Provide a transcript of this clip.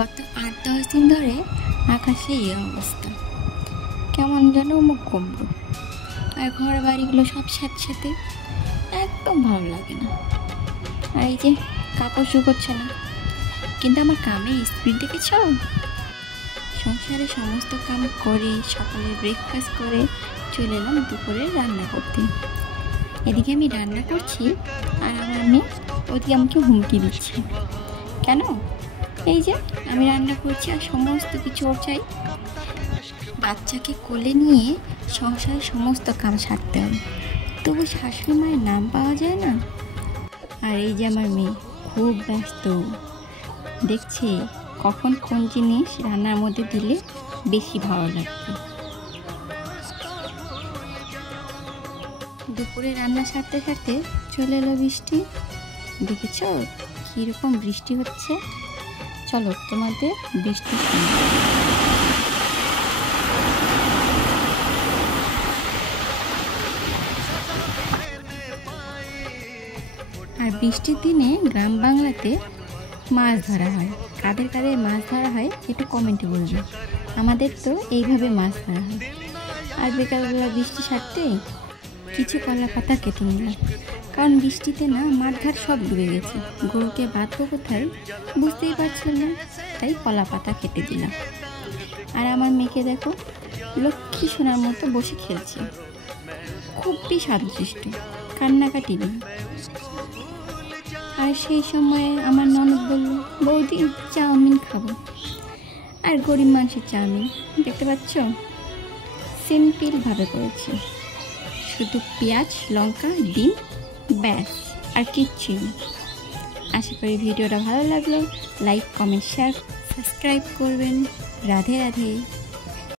গত ৮-১০ দিন ধরে আকাশে এই অবস্থা, কেমন যেন মুখ কুমড়ো, আর ঘর বাড়িগুলো সব স্যাঁতস্যাঁতে, একদম ভালো লাগে না। আর এই যে কাপড় শুকোচ্ছে না, কিন্তু আমার কামের স্পিড দেখেছ? সংসারে সমস্ত কাম করে সকালে ব্রেকফাস্ট করে চলে এলাম দুপুরে রান্না করতে। এদিকে আমি রান্না করছি আর আমার মেয়ে ওদিকে আমাকে হুমকি দিচ্ছে। কেন? এই যে আমি রান্না করছি আর সমস্ত কিছু ওর চাই। বাচ্চাকে কোলে নিয়ে সংসারের সমস্ত কাম সারতে হয়, তবু শাশুড়ি মায়ের নাম পাওয়া যায় না। আর এই যে আমার মেয়ে খুব ব্যস্ত, দেখছে কখন কোন জিনিস রান্নার মধ্যে দিলে বেশি ভালো লাগবে। দুপুরে রান্না সারতে সারতে চলে এলো বৃষ্টি। দেখেছ কীরকম বৃষ্টি হচ্ছে? চলো তোমাদের বৃষ্টি আর বৃষ্টির দিনে গ্রাম বাংলাতে মাছ ধরা হয়। কাদের কাদের মাছ ধরা হয় একটু কমেন্টে বলবে। আমাদের তো এইভাবে মাছ ধরা হয়। আর বিকালবেলা বৃষ্টি সারতে কিছু কলা পাতা কেটে নিলাম, কারণ বৃষ্টিতে না মাঠঘাট সব ডুবে গেছে, গরুকে বাঁধবো কোথায় বুঝতেই পারছিলাম না, তাই কলা পাতা কেটে দিলাম। আর আমার মেয়েকে দেখো লক্ষ্মী সোনার মতো বসে খেলছে, খুবই শান্তশিষ্ট, কান্নাকাটি নেই। আর সেই সময়ে আমার ননদ বলল, বৌদি চাউমিন খাবো। আর গরিব মানুষের চাউমিন, দেখতে পাচ্ছ সিম্পলভাবে করেছি, শুধু পেঁয়াজ লঙ্কা ডিম, ব্যাস আর কিচ্ছু না। আশা করি ভিডিওটা ভালো লাগলে লাইক কমেন্ট শেয়ার সাবস্ক্রাইব করবেন। রাধে রাধে।